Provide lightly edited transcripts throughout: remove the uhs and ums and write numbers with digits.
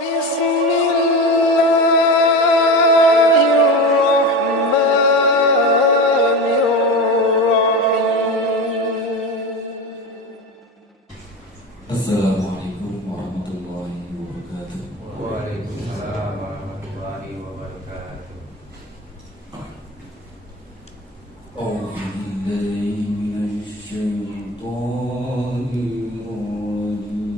Assalamualaikum warahmatullahi wabarakatuh. Waalaikumsalam warahmatullahi wabarakatuh. A'udzu billahi minasy syaithanir rajim.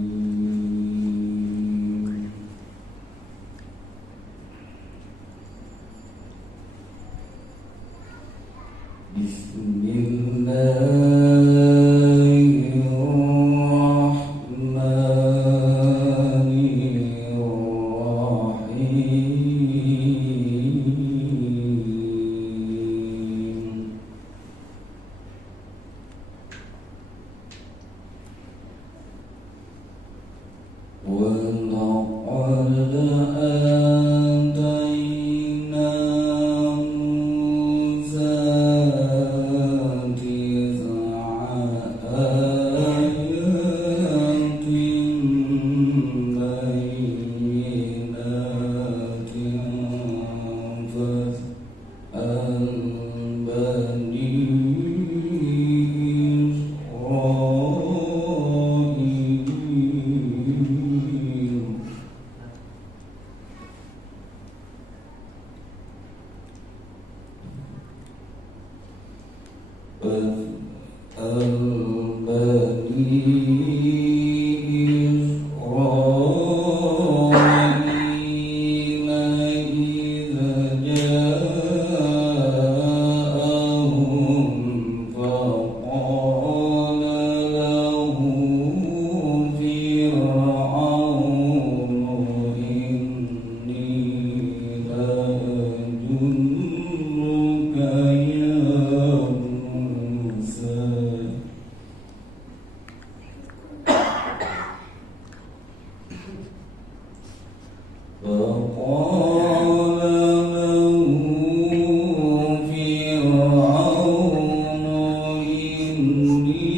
Bismillahirrahmanirrahim. وَلَقَدْ آتَيْنَا مُوسَى تِسْعَ آيَاتٍ بَيِّنَاتٍ فَاسْأَلْ بَنِي إسرائيل إذ جاءهم فقال له فرعون إني لأظنك يا موسى فقال له فرعون إني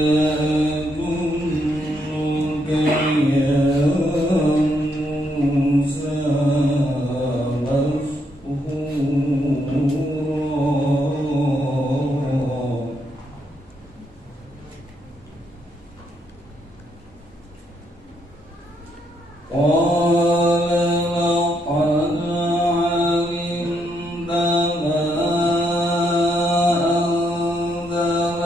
لأظنك يا موسى مسحورا. قال لقد علمت ما أنزل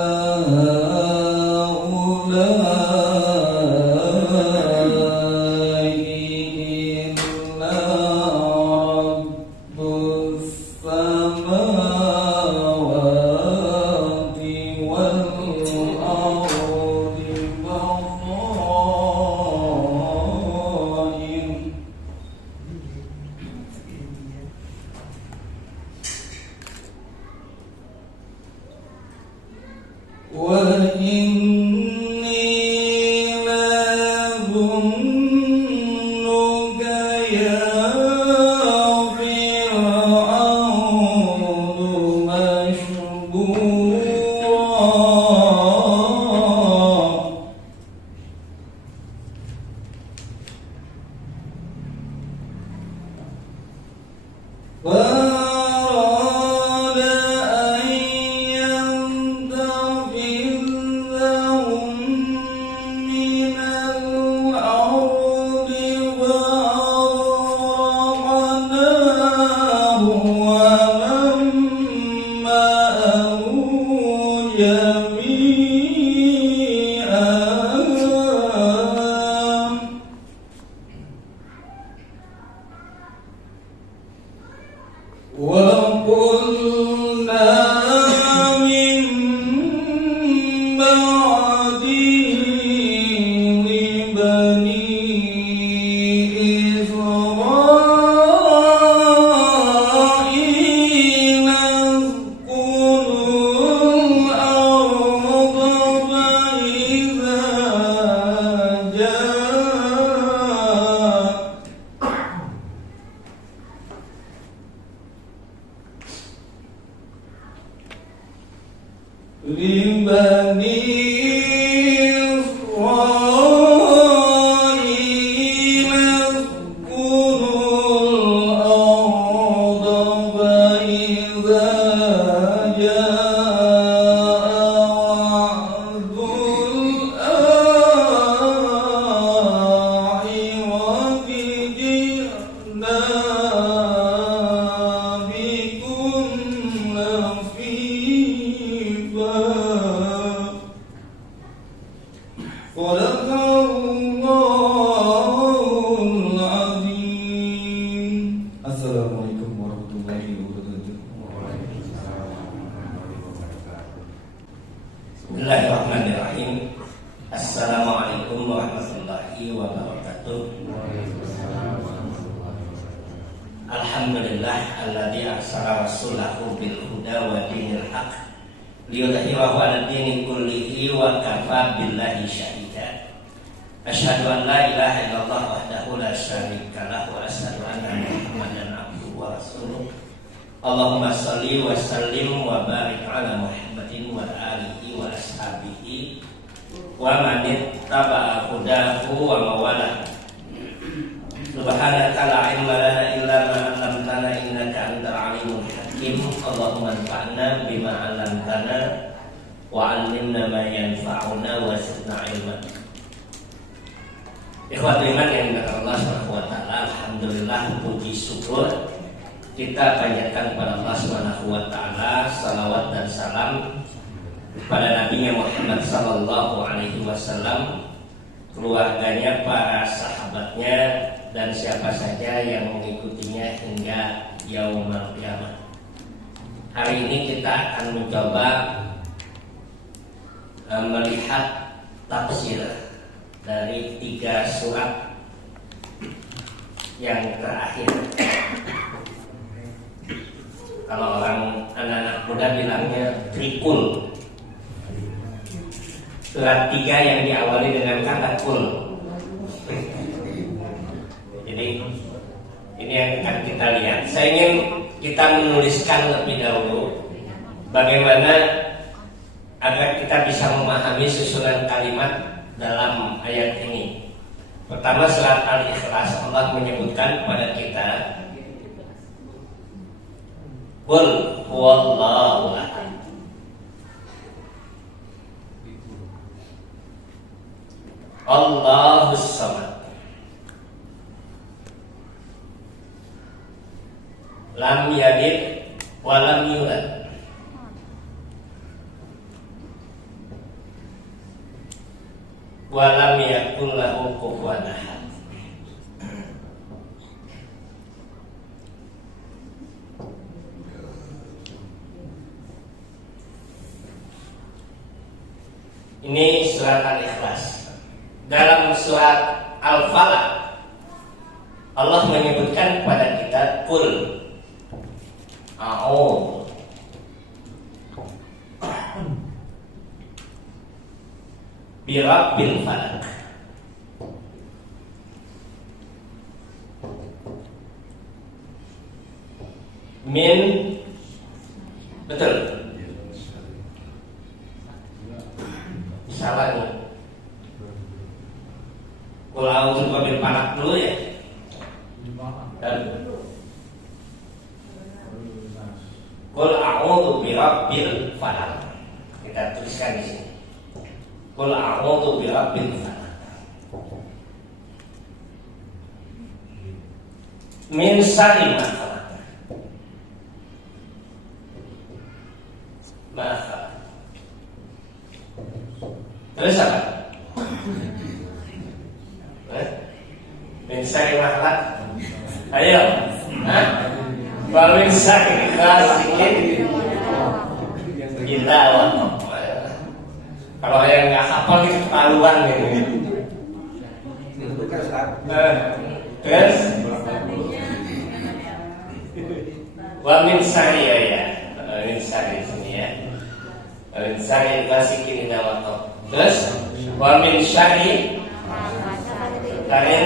هؤلاء إلا رب السماوات والأرض بصائر وإني لأظنك يا فرعون مشبورا. فأراد أن ينتقذهم من الأرض فأغرقناه ومن معه جميعا. Alhamdulillah alladzi arsala rasulahu bil huda wa dinil haqq liyudhhirahu 'ala dini kullihi wa kafa billahi syahida. Asyhadu an la ilaha illallah wahdahu la syarika lahu wa asyhadu anna Muhammadan abduhu wa rasuluh. Allahumma shalli wa sallim wa barik ala Muhammadin wa alihi wa ashabihi wa man ittaba'a hudahu wa mawalah. Subhanaka la ilma lana illa ma 'allamtana innaka antal alimul hakim. Allahumma anfa'na bima 'allamtana wa 'allimna ma yanfa'una wa zidna ilman. Ikhwatul iman yang dimuliakan Allah Subhanahu wa taala, alhamdulillah puji syukur kita panjatkan kepada Allah Subhanahu wa taala salawat dan salam kepada Nabi Muhammad sallallahu alaihi wasallam, keluarganya, para sahabatnya, dan siapa saja yang mengikutinya hingga yaumul qiyamah. Hari ini kita akan mencoba melihat tafsir dari 3 surat yang terakhir. Kalau orang anak-anak muda bilangnya trikul. Surat 3 yang diawali dengan kata kul. Jadi ini yang akan kita lihat. Saya ingin kita menuliskan lebih dahulu bagaimana agar kita bisa memahami susunan kalimat dalam ayat ini. Pertama, surat Al-Ikhlas, Allah menyebutkan kepada kita Qul huwallahu ahad. Allahus samad. Lam yalid wa lam yulad. Wa lam yakul lahu kufuwan ahad. Ini surat Al-Ikhlas. Dalam surat Al-Falaq Allah menyebutkan kepada kita Qul a'udzu birabbil falaq. Min, betul. Salah nih. Qul a'udzu birabbil falaq dulu ya. Dan Qul a'udzu birabbil falaq. Kita tuliskan di sini. Qul a'udzu birabbil falaq. Min syarri ma khalaq. Ma khalaq. Terus apa? Min syarri ma khalaq. Ayo. Hah? Wa min syarri ghasiqin idza waqab. Kalau yang nggak hafal itu ketahuan gitu. Terus wa min syarri ya. Min syarri sini ya. Min syarri ghasiqin idza waqab. Terus wa min syarri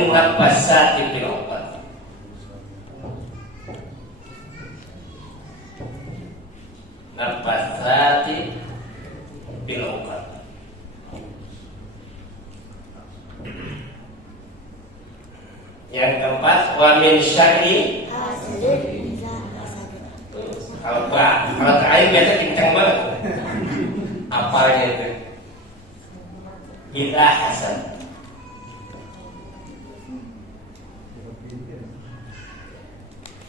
nafasati fil 'uqad. Nafasati fil 'uqad. Yang keempat, wa min syarri hasidin idza hasad. Kalau terakhir biasa kencang banget. Apalnya itu? Idza hasad.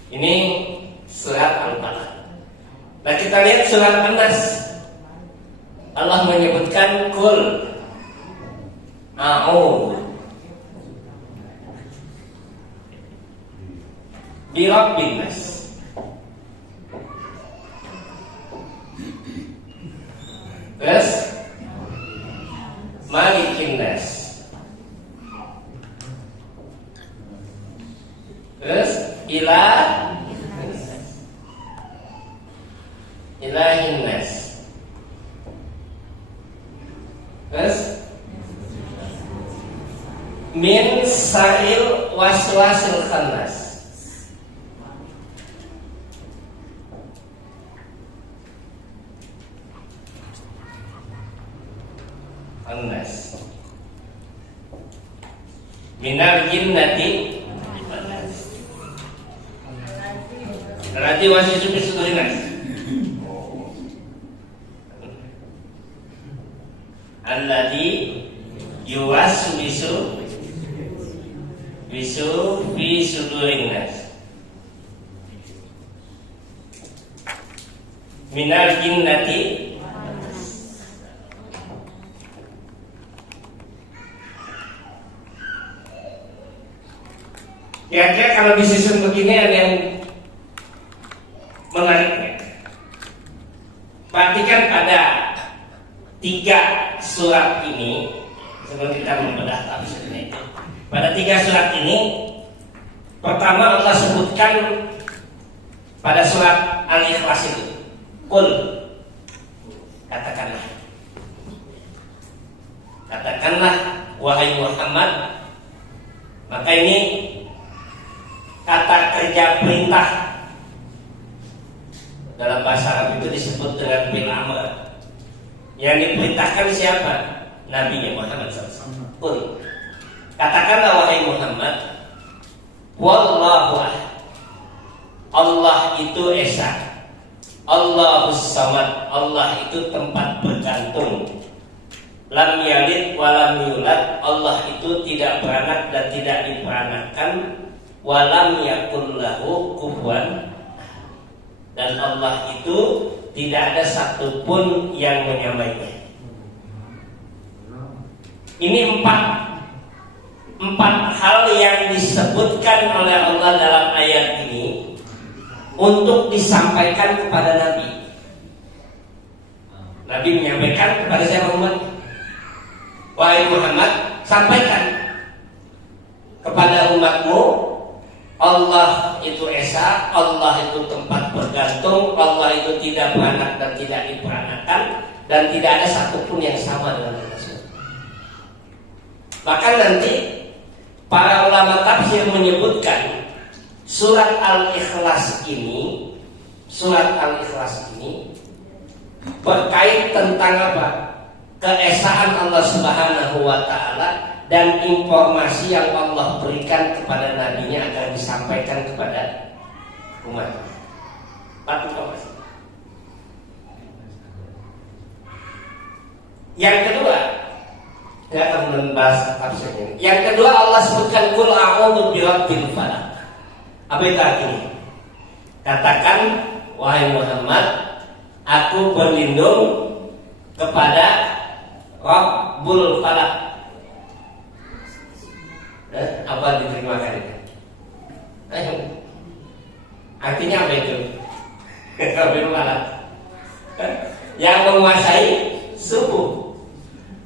Ini surat Al-Falaq. Nah, kita lihat surat An-Nas. Allah menyebutkan Qul a'udzu birabbin nas. Terus malikin nas. Terus ila ilahin nas. Terus min saril waswasil khannas. Khannas. Minal jinnati berarti masih sudah nas. Alladhi yuwaswisu fi sudurin nas. Minal jinnati kira-kira kalau disusun begini ada yang menariknya. Perhatikan pada 3 surat ini sebelum kita membedah tafsirnya itu. Pada 3 surat ini, pertama Allah sebutkan pada surat Al-Ikhlas itu, Qul, katakanlah wahai Muhammad. Maka ini kata kerja perintah dalam bahasa Arab itu disebut dengan bil amr. Yang diperintahkan siapa? Nabi Muhammad SAW. Qul, katakanlah wahai Muhammad, wallahu ahad. Allah itu esa. Allahus samad. Allah itu tempat bergantung. Lam yalid walam yulad. Allah itu tidak beranak dan tidak diperanakkan. Walam yakul lahu kufuwan. Dan Allah itu tidak ada satupun yang menyamainya. Ini empat hal yang disebutkan oleh Allah dalam ayat ini untuk disampaikan kepada Nabi. Nabi menyampaikan kepada siapa umat? Wahai Muhammad, sampaikan kepada umatmu, Allah itu esa, Allah itu tempat bergantung, Allah itu tidak beranak dan tidak diperanakkan, dan tidak ada satupun yang sama dengan Allah. Bahkan nanti para ulama tafsir menyebutkan surat Al-Ikhlas ini berkait tentang apa? Keesaan Allah Subhanahu wa Ta'ala dan informasi yang Allah berikan kepada nabinya agar disampaikan kepada umat. Informasi. Yang kedua, saya akan membahas tafsirnya. Yang kedua, Allah sebutkan qul a'udzu birabbil falaq. Apa itu artinya? Katakan wahai Muhammad, aku berlindung kepada Rabbul Falaq. Apa diterjemahkan itu? Artinya apa itu? Rabbul Falaq. Yang menguasai subuh,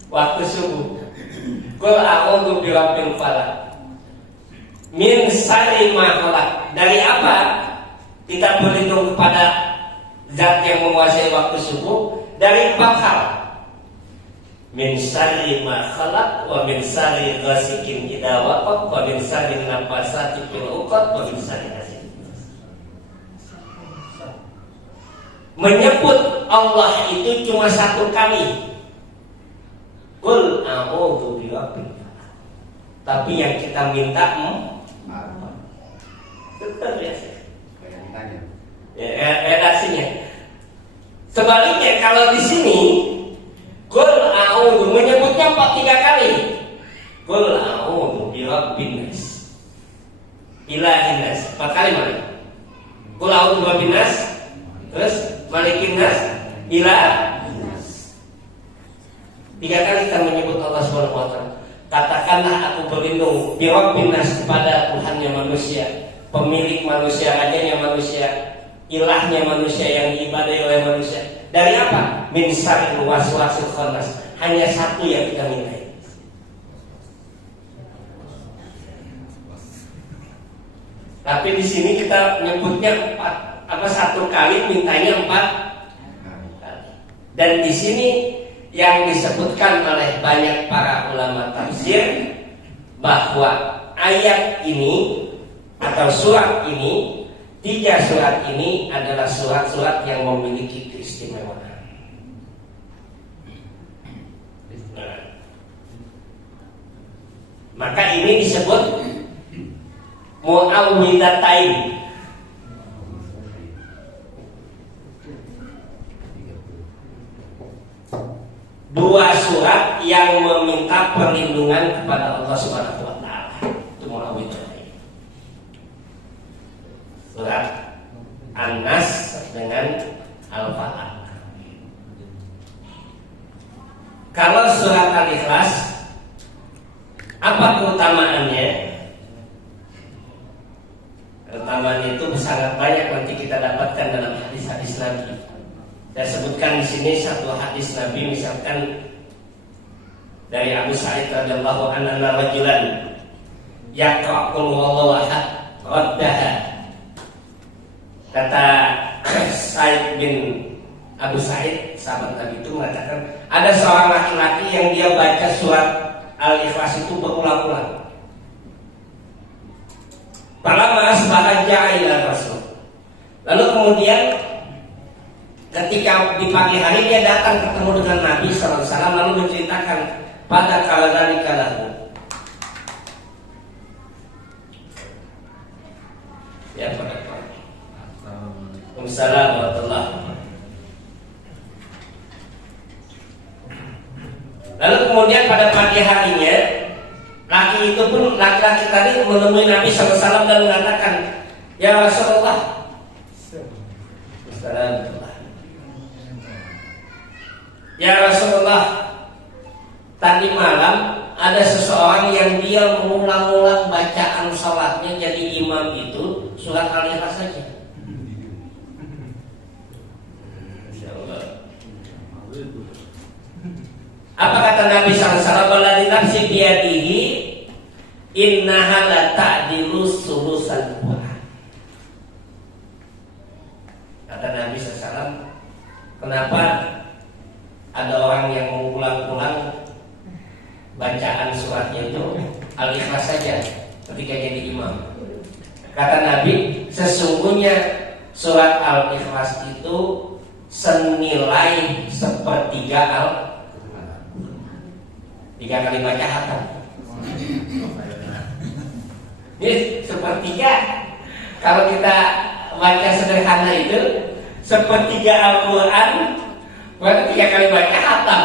waktu subuh. Qul a'udzu birabbil falaq min syarri ma khalaq. Dari apa kita berlindung kepada zat yang menguasai waktu subuh? Dari 4 hal. Min syarri ma khalaq wa min syarri ghasikin idza waqab wa min syarri nafasati fil 'uqad wa min syarri hasidin. Menyebut Allah itu cuma 1 kali. Qul a'udzu birabbil falaq. Tapi yang kita minta apa? Tetap biasa. Redaksinya. Sebaliknya kalau di sini Qul a'udzu menyebutnya 3 kali. Qul a'udzu birabbin nas. Ilahin nas. 4 kali mana? Qul a'udzu birabbin nas. Terus malikin nas. Ilahin nas. 3 kali kita menyebut Allah Subhanahu wa Ta'ala. Katakanlah aku berlindung birabbin nas kepada Tuhannya manusia, pemilik manusia, rajanya manusia, ilahnya manusia yang diibadahi oleh manusia. Dari apa? Min syarril waswasil khannas. Hanya 1 yang kita minta. Tapi di sini kita nyebutnya 4. 1 kali mintanya 4 Dan di sini yang disebutkan oleh banyak para ulama tafsir bahwa ayat ini atau surat ini, 3 surat ini adalah surat-surat yang memiliki keistimewaan. Nah, maka ini disebut mu'awwidhatain. Dua surat yang meminta perlindungan kepada Allah Subhanahu wa taala. Itu mu'awwidhatain. Surat An-Nas dengan Al-Falaq. Kalau surat Al-Ikhlas, apa keutamaannya? Keutamaan itu sangat banyak nanti kita dapatkan dalam hadis-hadis Nabi. Saya sebutkan di sini satu hadis Nabi, misalkan dari Abu Sa'id radhiyallahu anhu, anna rajulan yaqra'u wallahu ahad raddaha. Kata Sa'id bin Abu Sa'id, sahabat Nabi itu mengatakan, ada seorang laki-laki yang dia baca surat Al-Ikhlas itu berulang-ulang. Falamma asbaha ja'a ila Rasul. Lalu kemudian ketika di pagi hari dia datang ketemu dengan Nabi SAW, lalu menceritakan pada kala dzalika lahu. Ya, Waalaikumsalam warahmatullahi wabarakatuh. Lalu kemudian pada pagi harinya, laki-laki tadi menemui Nabi SAW dan mengatakan, ya Rasulullah, ya Rasulullah, tadi malam ada seseorang yang dia mengulang-ulang bacaan salatnya jadi imam itu surat Al-Ikhlas saja. Apa kata Nabi SAW? Walladzi nafsi biyadihi innaha la ta'dilu sulusal Qur'an. Kata Nabi SAW, kenapa ada orang yang mengulang-ulang bacaan suratnya itu Al-Ikhlas saja ketika jadi imam? Kata Nabi, sesungguhnya surat Al-Ikhlas itu senilai sepertiga 3 kali baca khatam. Ini sepertiga. Kalau kita baca sederhana itu sepertiga Al-Quran, berarti 3 kali baca khatam.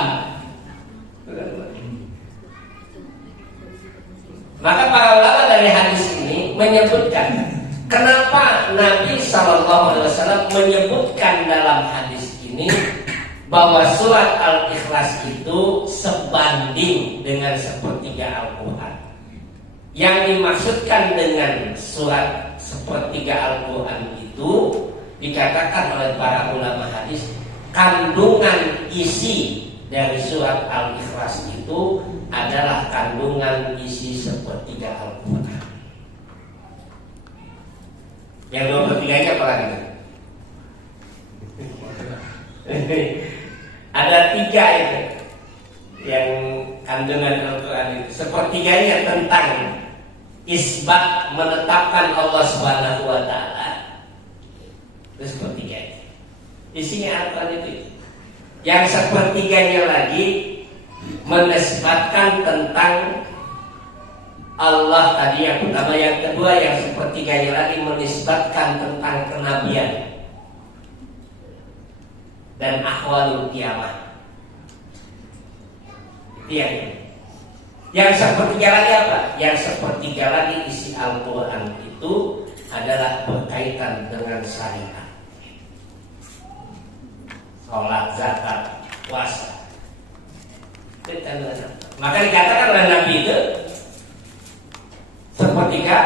Maka para ulama dari hadis ini menyebutkan kenapa Nabi SAW menyebutkan dalam hadis ini bahwa surat Al-Ikhlas itu sebanding dengan sepertiga Al-Quran. Yang dimaksudkan dengan surat sepertiga Al-Quran itu dikatakan oleh para ulama hadis, kandungan isi dari surat Al-Ikhlas itu adalah kandungan isi sepertiga Al-Quran. Yang 2/3 apa lagi? Ada 3 itu yang kandungan Al-Quran itu. Sepertiganya tentang isbat, menetapkan Allah Subhanahu wa taala. Itu sepertiganya. Isinya Al-Quran itu. Yang sepertiganya lagi menisbatkan tentang Allah tadi yang pertama, yang kedua yang sepertiganya lagi menisbatkan tentang kenabian dan ahwalul kiamat. Itu yang sepertiga lagi apa? Yang sepertiga lagi isi Al-Quran itu adalah berkaitan dengan syariat, sholat, zakat, puasa. Maka dikatakan oleh Nabi itu sepertiga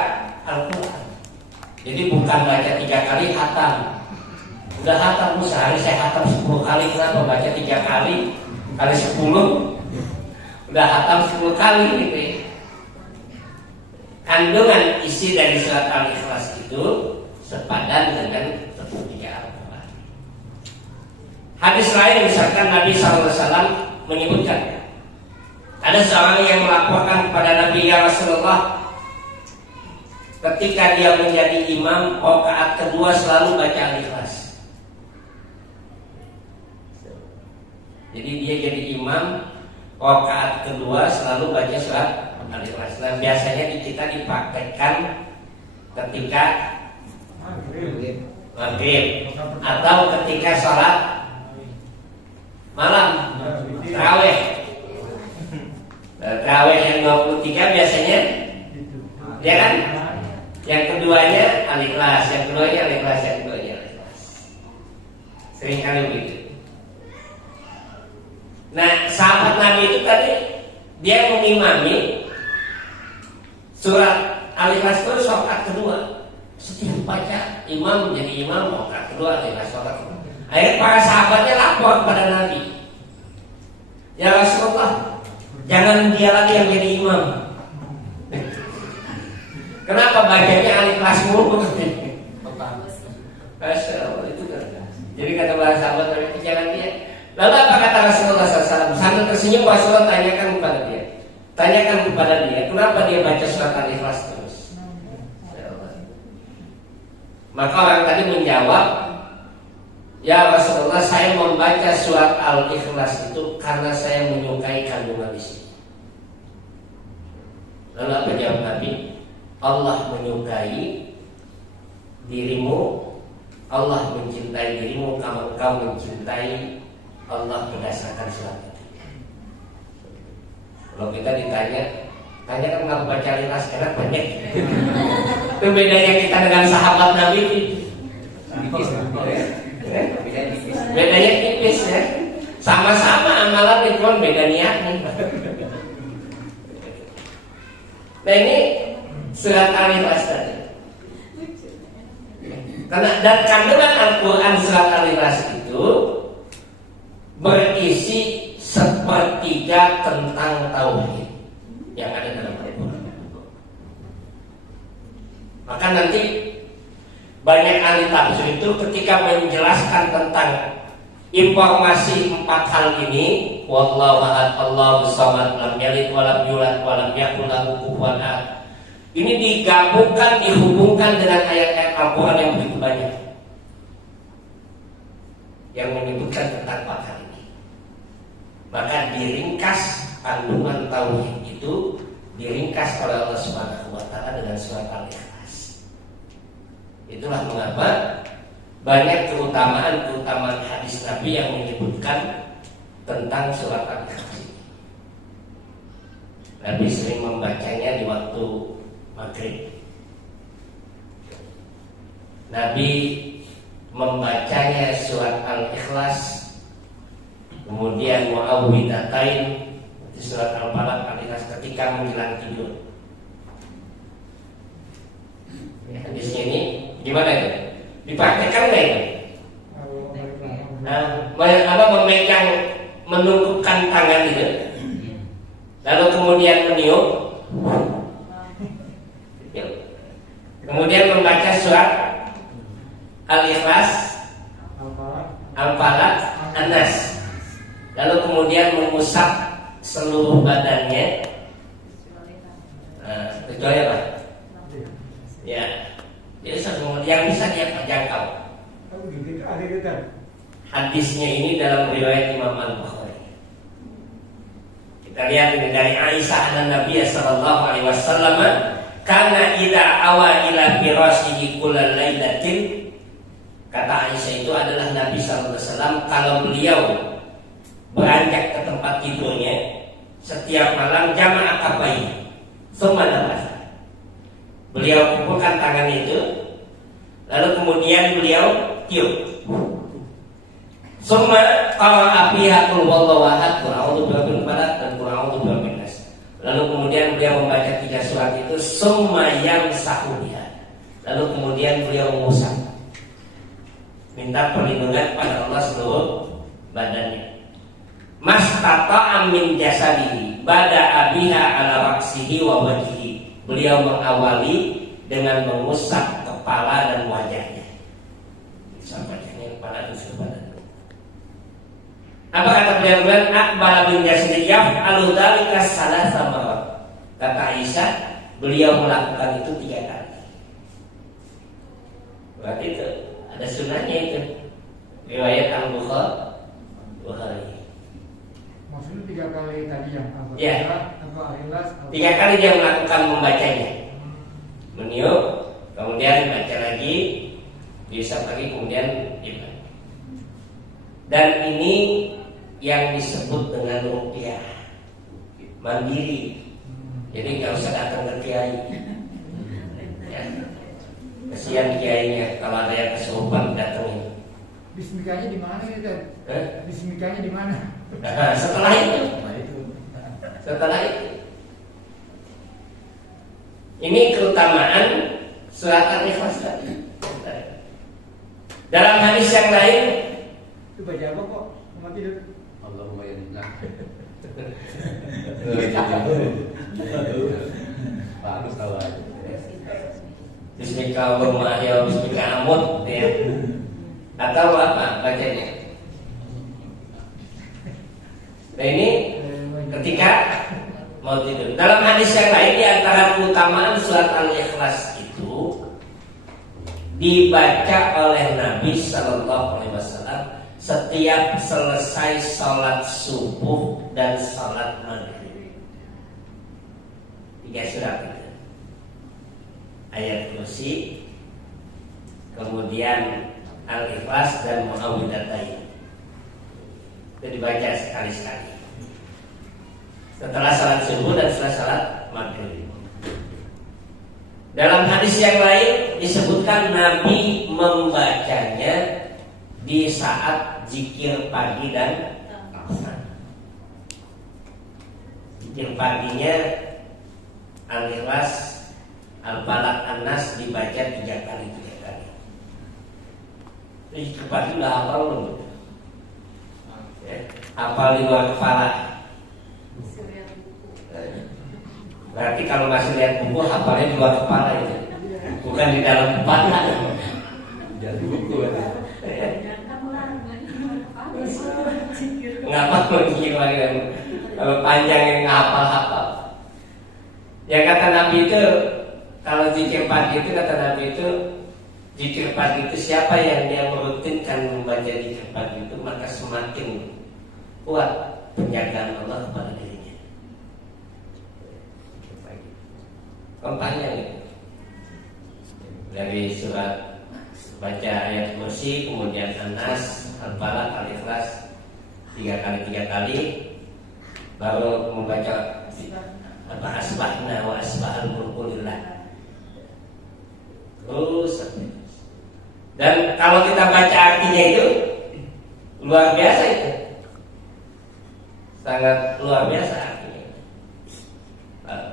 Al-Quran. Jadi bukan baca 3 kali khatam. Udah khatam, sehari saya khatam 10 kali. Kenapa baca 3 kali 10? Udah khatam 10 kali gitu ya. Kandungan isi dari surat Al-Ikhlas itu sepadan dengan sepertiga Al-Quran. Hadis lain misalkan Nabi SAW menyebutkan, ada seorang yang melaporkan kepada Nabi, ya Rasulullah, ketika dia menjadi imam, rakaat kedua selalu baca Al-Ikhlas. Jadi dia jadi imam, rakaat kedua selalu baca surat Al-Ikhlas. Nah, biasanya kita dipraktekkan ketika maghrib atau ketika sholat malam, tarawih. Tarawih yang 23 biasanya, ya kan? Yang keduanya Al-Ikhlas, yang keduanya Al-Ikhlas, yang keduanya Al-Ikhlas. Sering kali begitu. Nah, sahabat Nabi itu tadi dia mengimami surat Al-Ikhlas itu rakaat kedua. Setiap baca imam menjadi imam, rakaat kedua Al-Ikhlas, rakaat kedua. Akhirnya para sahabatnya lapor kepada Nabi, ya Rasulullah, jangan dia lagi yang jadi imam. Kenapa bacanya Al-Ikhlas mulu? Masya Allah, itu kan. Jadi kata para sahabat Nabi, jangan dia. Lalu apa kata Rasulullah SAW? Sambil tersenyum Rasulullah tanyakan kepada dia, kenapa dia baca surat Al-Ikhlas terus? Maka orang tadi menjawab, ya Rasulullah, saya membaca surat Al-Ikhlas itu karena saya menyukai kandungan isi. Lalu apa jawab Nabi? Allah menyukai dirimu, Allah mencintai dirimu, kau mencintai Allah berdasarkan surat itu. Kalau kita ditanya kan nggak baca Al-Ikhlas, karena banyak. Itu bedanya kita dengan sahabat Nabi. Bedanya tipis ya. Sama-sama amalan itu beda niatnya. Nah ini surat Al-Ikhlas tadi. Karena dan kandungan Al-Quran surat Al-Ikhlas itu berisi sepertiga tentang tauhid yang ada dalam Al-Quran. Maka nanti banyak ahli tafsir itu ketika menjelaskan tentang informasi 4 hal ini, wallahu ahad, Allahu samad, lam yalid wa lam yulad wa lam yakul lahu kufuwan ahad. Ini digabungkan, dihubungkan dengan ayat-ayat Al-Quran yang begitu banyak yang menyebutkan tentang 4 hal ini. Maka diringkas kandungan tauhid itu diringkas oleh Allah Subhanahu wa taala dengan surat Al-Ikhlas. Itulah mengapa banyak keutamaan hadis Nabi yang menyebutkan tentang surat Al-Ikhlas. Nabi sering membacanya di waktu maghrib. Nabi membacanya surat Al-Ikhlas, kemudian mu'awwidhatain di surat Al-Falaq, Al-Ikhlas ketika menjelang tidur. Ya, hadisnya ini gimana itu? Dipraktekkan nggak itu? Memegang, menundukkan tangan itu, lalu kemudian meniup, kemudian membaca surat Al-Ikhlas, Al-Falaq, An-Nas, lalu kemudian mengusap seluruh badannya. Kecuali apa? Ya, jadi yang bisa dia jangkau. Hadisnya ini dalam riwayat Imam Al-Bukhari. Kita lihat ini dari Aisyah dan Nabi sallallahu alaihi wasallam, karena idza awa ila firashihi kullal lailatin. Kata Aisyah itu adalah Nabi sallallahu alaihi wasallam kalau beliau beranjak ke tempat tidurnya setiap malam jama'a kaffaihi, tsumma nafasa. Beliau kumpulkan tangan itu, lalu kemudian beliau tiup. Tsumma qara'a fiha qul huwallahu ahad, qul a'udzu birabbil falaq dan qul a'udzu birabbin nas. Lalu kemudian beliau membaca 3 surat itu, tsumma yamsahu biha. Lalu kemudian beliau mengusap, minta perlindungan pada Allah seluruh badannya. Mastata'a min jasadihi bada abiha ala raksihi wa wajhihi. Beliau mengawali dengan mengusap kepala dan wajahnya. Wajahnya, kepala dan seluruh badan. Apa kata beliau? Akbala bin Yazid yaf'alu dzalika salasa marrat. Kata Aisyah, beliau melakukan itu 3 kali. Berarti itu ada sunahnya itu. Riwayat Al-Bukhari. Maksudnya 3 kali tadi yang Ya. atau Al-Ikhlas 3 kali dia melakukan membacanya. Meniup, kemudian baca lagi, bisa lagi, kemudian ibadah. Dan ini yang disebut dengan ruqyah mandiri. Jadi nggak usah datang ke kiai. Ya. Kesian kiainya kalau ada yang kesurupan datangin. Bismikanya di mana ini, Tad? Bismikanya di mana? Setelah itu. Ini keutamaan surat Al-Ikhlas tadi. Dalam hadis yang lain, Itu baca apa kok? Mau tidur? Allahumma ya nah. Bagus tahu aja. Bismika Allahumma ahya bismika amut ya. Atau apa bacanya? Nah ini ketika mau tidur. Dalam hadis yang lain di antara keutamaan surat Al-Ikhlas itu dibaca oleh Nabi Sallallahu Alaihi Wasallam setiap selesai sholat subuh dan sholat maghrib. 3 surat itu. Ayat Kursi, kemudian Al-Ikhlas dan Muawwidhatain. Itu dibaca sekali-sekali setelah salat subuh dan setelah salat maghrib. Dalam hadis yang lain disebutkan Nabi membacanya di saat zikir pagi dan petang. Zikir paginya Al-Ikhlas, Al-Falaq, An-Nas dibaca 3 kali. Zikir pagi udah hafal belum? Ya, hafal di luar kepala. Berarti kalau masih lihat buku hafalnya di luar kepala itu, bukan di dalam kepala. Jadi buku ya. Ngapa zikir lagi dan panjang yang ngapal-hafal. Ya kata Nabi itu, kalau zikir pagi itu kata Nabi itu, zikir pagi itu siapa yang dia merutinkan membaca zikir pagi itu, maka semakin kuat penjagaan Allah kepada dirinya. Panjang itu. Dari surat baca ayat Kursi, kemudian An-Nas, Al-Falaq, Al-Ikhlas 3 kali, baru membaca apa asbahna wa asbahal mulku lillah. Terus. Dan kalau kita baca artinya itu luar biasa itu. Sangat luar biasa artinya.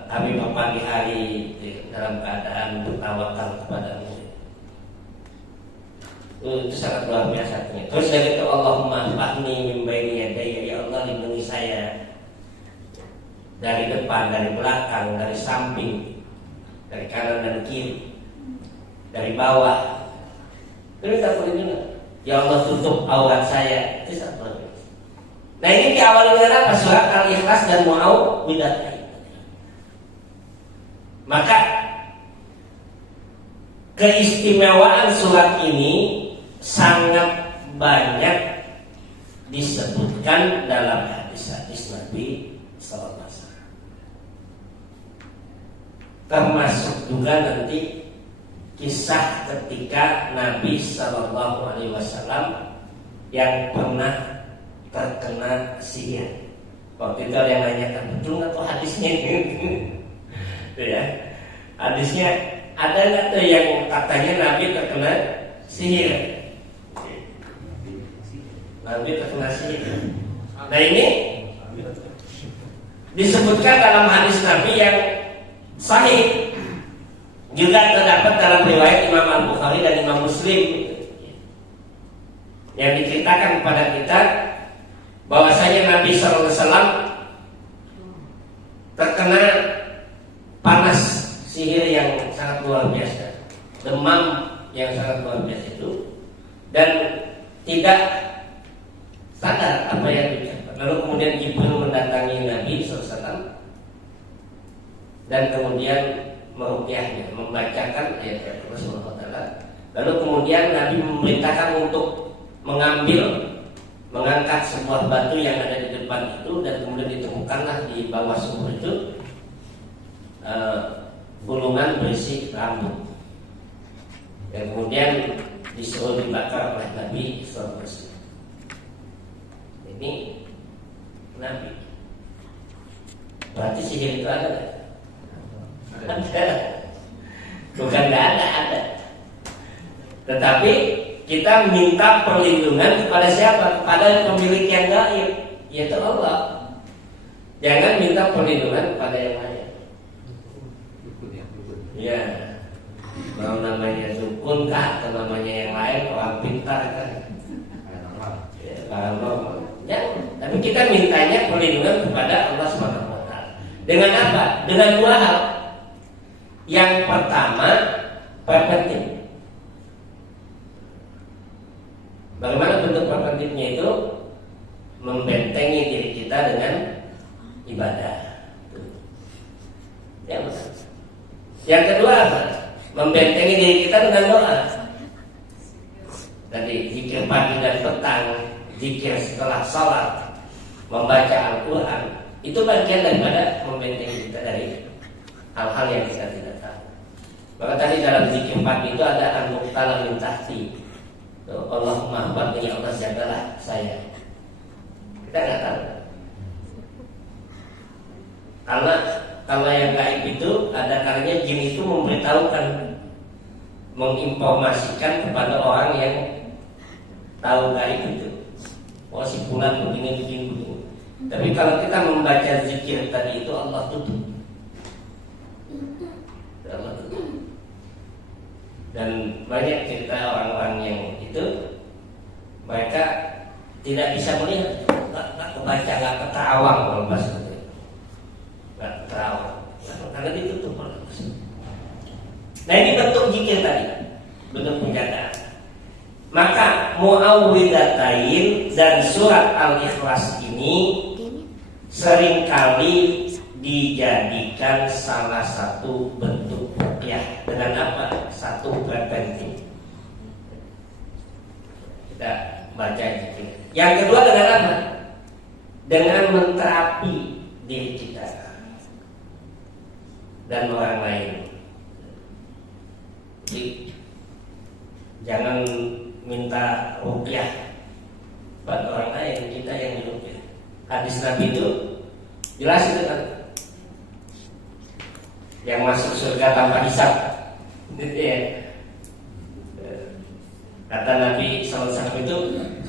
Kami pagi hari dalam keadaan bertawakal kepadamu. Itu sangat luar biasa artinya. Terus dari itu Allahumma fahmi min baini yadayya, ya Allah lindungi saya dari depan, dari belakang, dari samping, dari kanan dan kiri, dari bawah. Itu tak boleh juga. Ya Allah tutup aurat saya. Itu tak boleh. Nah ini diawali dengan apa? Surat Al-Ikhlas dan Muawwidhatain. Maka keistimewaan surat ini sangat banyak disebutkan dalam hadis-hadis Nabi sallallahu alaihi wasallam. Termasuk juga nanti kisah ketika Nabi sallallahu alaihi wasallam yang pernah terkena sihir. Waktu itu ada yang nanyakan, betul nggak tuh hadisnya? Itu ya, hadisnya ada nggak tuh yang katanya Nabi terkena sihir? Nabi terkena sihir. Nah ini disebutkan dalam hadis Nabi yang sahih, juga terdapat dalam riwayat Imam Al-Bukhari dan Imam Muslim, yang diceritakan kepada kita bahwasanya Nabi SAW terkena panas sihir yang sangat luar biasa, demam yang sangat luar biasa itu, dan tidak sadar apa yang diucapkan. Lalu kemudian Jibril mendatangi Nabi SAW dan kemudian meruqyahnya, membacakan ayat-ayat Rasulullah Taala. Lalu kemudian Nabi memerintahkan untuk mengangkat sebuah batu yang ada di depan itu, dan kemudian ditemukanlah di bawah sumur itu gulungan berisi rambut. Dan kemudian disuruh dibakar oleh Nabi SAW. Ini Nabi. Berarti sihir itu ada? Ada. Bukan tidak ada. Tetapi kita minta perlindungan kepada siapa? Kepada pemilik yang gaib, yaitu Allah. Jangan minta perlindungan kepada yang lain. Dukun ya, dukun. Ya, mau namanya dukun kah atau namanya yang lain, orang pintar kan? Paranormal. Ya, paranormal. Ya, tapi kita mintanya perlindungan kepada Allah SWT. Dengan apa? Dengan dua hal. Yang pertama, preventif. Bagaimana bentuk preventifnya itu? Membentengi diri kita dengan ibadah. Ya, betul. Yang kedua apa? Membentengi diri kita dengan doa. Tadi zikir pagi dan petang, zikir setelah salat, membaca Al-Quran, itu bagian daripada membentengi kita dari hal-hal yang kita tidak tahu. Maka tadi dalam zikir pagi itu ada an-muqtala min tahti. Allahumma ya Allah, jagalah saya. Kita nggak tahu. Karena kalau yang gaib itu ada kalanya jin itu memberitahukan, menginformasikan kepada orang yang tahu gaib itu. Oh, si fulan begini. Tapi kalau kita membaca zikir tadi itu Allah tutup. Allah tutup. Dan banyak cerita orang-orang yang itu mereka tidak bisa melihat, nggak kebaca, nggak keterawang kalau bahasa itu, nggak keterawang karena ditutup oleh Allah. Nah, ini bentuk zikir tadi, bentuk penjagaan. Maka Muawwidzatain dan surat Al-Ikhlas ini seringkali dijadikan salah satu bentuk ruqyah. Dengan apa? Satu preventif. Kita baca itu. Yang kedua dengan apa? Dengan menterapi diri kita dan orang lain. Jadi jangan minta ruqyah pada orang lain, kita yang diruqyah. Hadis Nabi itu jelas itu kan, yang masuk surga tanpa hisab. Kata Nabi SAW itu,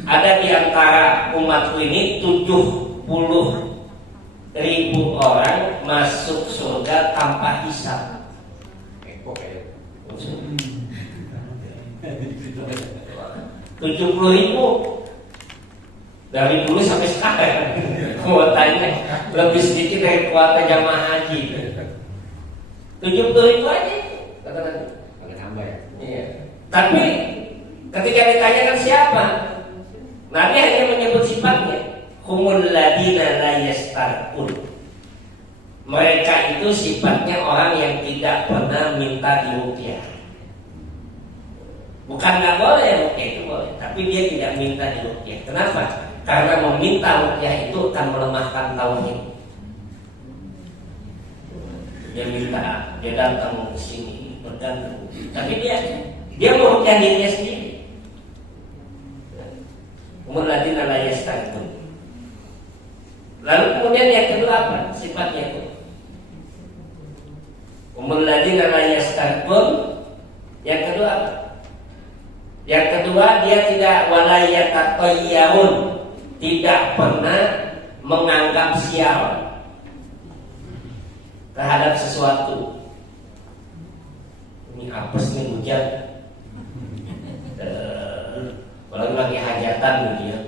ada di antara umatku ini 70.000 orang masuk surga tanpa hisab. Kok kayak 70.000 dari dulu sampai sekarang. Kuotanya lebih sedikit dari kuota jamaah haji. 70.000 aja kata Nabi. agak nambah ya. Iya. Tapi ketika ditanyakan siapa, Nabi hanya menyebut sifatnya. Humul ladina la yastarqun. Mereka itu sifatnya orang yang tidak pernah minta diruqyah. Bukan nggak boleh ruqyah, itu boleh, tapi dia tidak minta diruqyah. Kenapa? Karena meminta ruqyah itu akan melemahkan tauhid. Dia minta, dia datang ke sini bergantung, tapi dia meruqyah dirinya sendiri. Umur ladina la yastarqun. Lalu kemudian yang kedua apa sifatnya itu? Umur ladina la yastarqun. Yang kedua apa? Yang kedua, dia tidak walayatatayyarun, tidak pernah menganggap sial terhadap sesuatu. Ini apes nih hujan, kalau lagi hajatan gitu ya.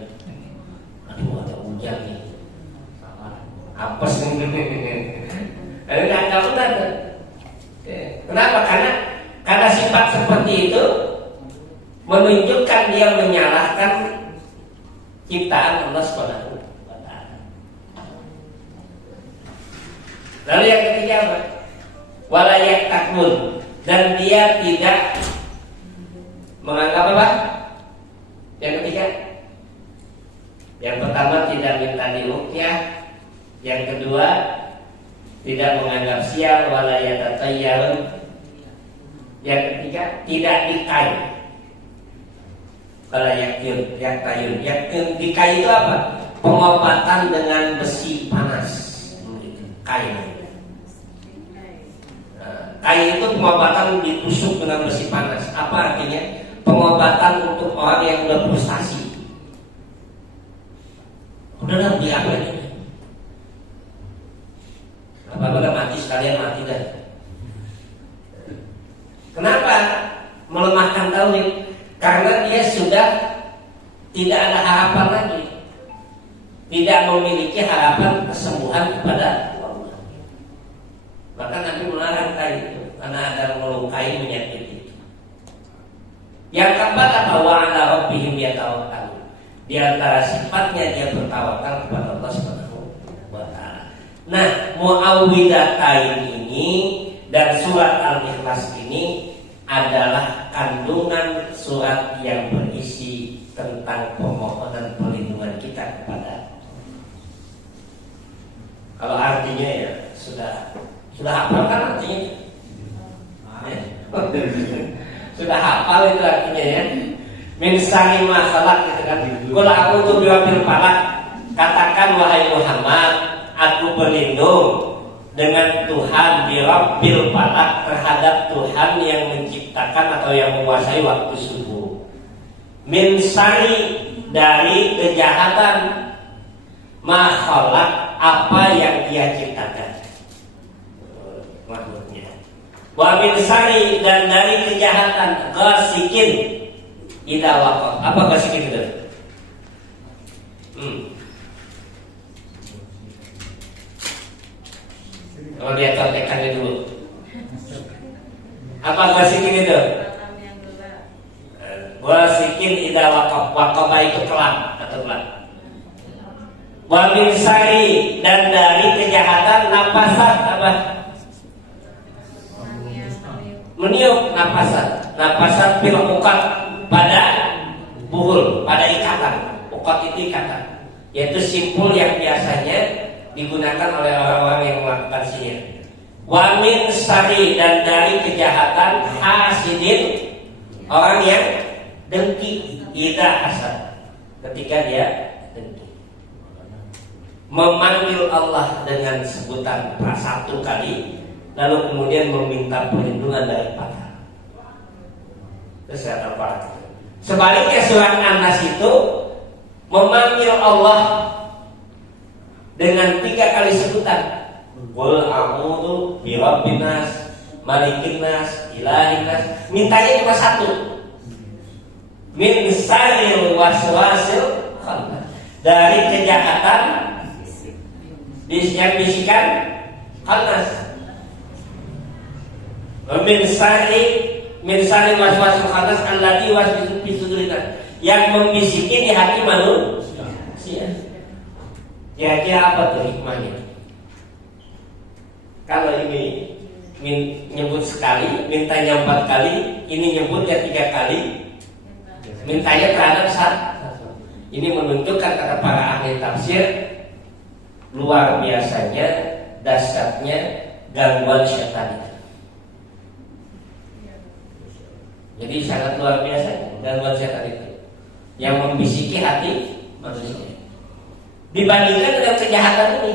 Aduh, ada hujan nih, apes nih. Enggak benar. Kenapa? Karena sifat seperti itu menunjukkan dia menyalahkan ciptaan Allah Subhanahu wa taala. Lalu yang ketiga apa? Wala yaktakun, dan dia tidak menganggap apa? Yang ketiga, yang pertama tidak minta diruqyah, yang kedua tidak menganggap sial, wala yatatayyarun, yang ketiga tidak dikai. Wala yaktayun, dikai itu apa? Pengobatan dengan besi panas. Kai. Kai itu pengobatan ditusuk dengan besi panas. Apa artinya? Pengobatan untuk orang yang udah frustasi. Udahlah beli apa ini? Apa-apa mati sekalian mati dah. Kenapa melemahkan tauhid? Karena dia sudah tidak ada harapan lagi, tidak memiliki harapan kesembuhan kepada Allah. Maka Nabi melarang kai itu karena ada melukai menyakiti itu. Yang keempat apa? Wa ala rabbihim yatawakkalun. Di antara sifatnya dia bertawakal kepada Allah Subhanahu wa taala. Nah, Muawwidhatain ini dan surat Al-Ikhlas ini adalah kandungan surat yang berisi tentang permohonan perlindungan kita kepada. Kalau artinya ya sudah hafal kan artinya? Ya. Sudah hafal itu artinya ya. Min syarri ma khalaq gitu kan. Qul a'udzu birabbil falaq. Katakan wahai Muhammad, aku berlindung dengan Tuhan birabbil falaq, terhadap Tuhan yang menciptakan atau yang menguasai waktu subuh. Min syarri, dari kejahatan, ma khalaq, apa yang dia ciptakan. Maksudnya. Wa min syarri, dan dari kejahatan, ghasikin idza waqab. Apa ghasikin itu? Kalau lihat contekannya dulu. Apa ghasikin itu? Ghasikin idza waqab. Waqab itu kelam atau kelam. Wa min syarri, dan dari kejahatan nafasat apa? Meniup nafasat fil uqad, pada buhul, pada ikatan. Uqad itu ikatan, yaitu simpul yang biasanya digunakan oleh orang-orang yang melakukan sihir. Wa min syarri, dan dari kejahatan hasidin, orang yang dengki, idza hasad, ketika dia dengki. Memanggil Allah dengan sebutan satu kali, lalu kemudian meminta perlindungan dari pakar. Kesehatan pakar. Sebaliknya surat An-Nas itu memanggil Allah dengan 3 kali sebutan. Qul a'udzu birabbin nas, malikin nas, ilahin nas. Mintanya cuma satu. Min syarril waswasil khannas, dari kejahatan yang bisikan khannas. Min syarril waswasil khannas allati yuwaswisu fi sudurin nas, yang membisiki di hati manusia. Kira-kira apa tuh hikmahnya? Kalau ini nyebut sekali, mintanya 4 kali, ini nyebutnya 3 kali, mintanya terhadap satu. Ini menunjukkan kata para ahli tafsir, luar biasanya, dahsyatnya gangguan setan itu. Jadi sangat luar biasa gangguan setan itu, yang membisiki hati manusia. Dibandingkan dengan kejahatan ini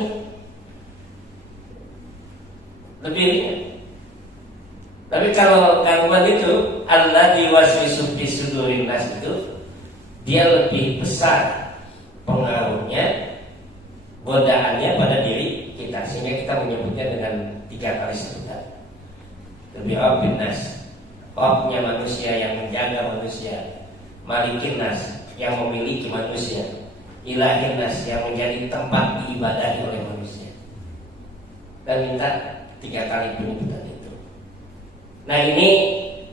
lebih ringan. Tapi kalau gangguan itu alladzi waswisu fi sudurin nas, itu dia lebih besar pengaruhnya, godaannya pada diri kita, sehingga kita menyebutnya dengan 3 kali sebutan. Lebih rabbin nas, Rabbnya manusia yang menjaga manusia, malikin nas yang memiliki manusia, ilahin nas yang menjadi tempat diibadahi oleh manusia. Dan minta 3 kali penyebutan itu. Nah, ini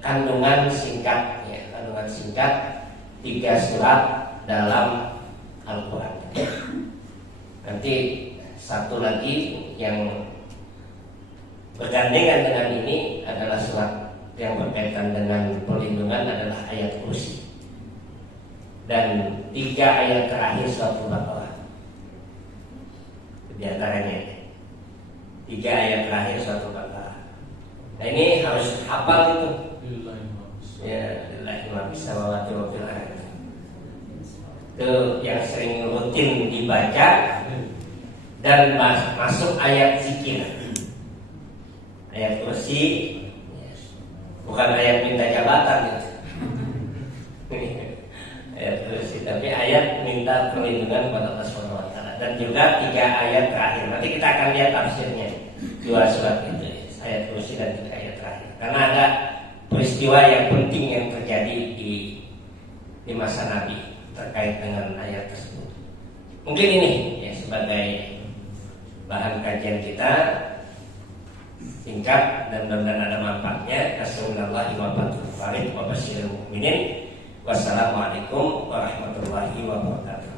kandungan singkat ya, kandungan singkat 3 surat dalam Al-Quran. Nanti satu lagi yang bergandengan dengan ini adalah surat yang berkaitan dengan perlindungan adalah ayat kursi dan 3 ayat terakhir surat Al-Baqarah. Di antaranya 3 ayat terakhir surat Al-Baqarah. Nah ini harus hafal itu. Ya, lillahi ma fis samawati wa fil ardi. Itu yang sering rutin dibaca dan masuk ayat zikir. Ayat kursi bukan ayat minta jabatan gitu. Ayat kursi tapi ayat minta perlindungan kepada Allah Subhanahu wa taala dan juga 3 ayat terakhir. Nanti kita akan lihat tafsirnya 2 surat itu, ayat kursi dan 3 ayat terakhir. Karena ada peristiwa yang penting yang terjadi di masa Nabi terkait dengan ayat tersebut. Mungkin ini ya sebagai bahan kajian kita singkat dan benar-benar ada manfaatnya. Assalamualaikum warahmatullahi wabarakatuh. Wassalamualaikum warahmatullahi wabarakatuh.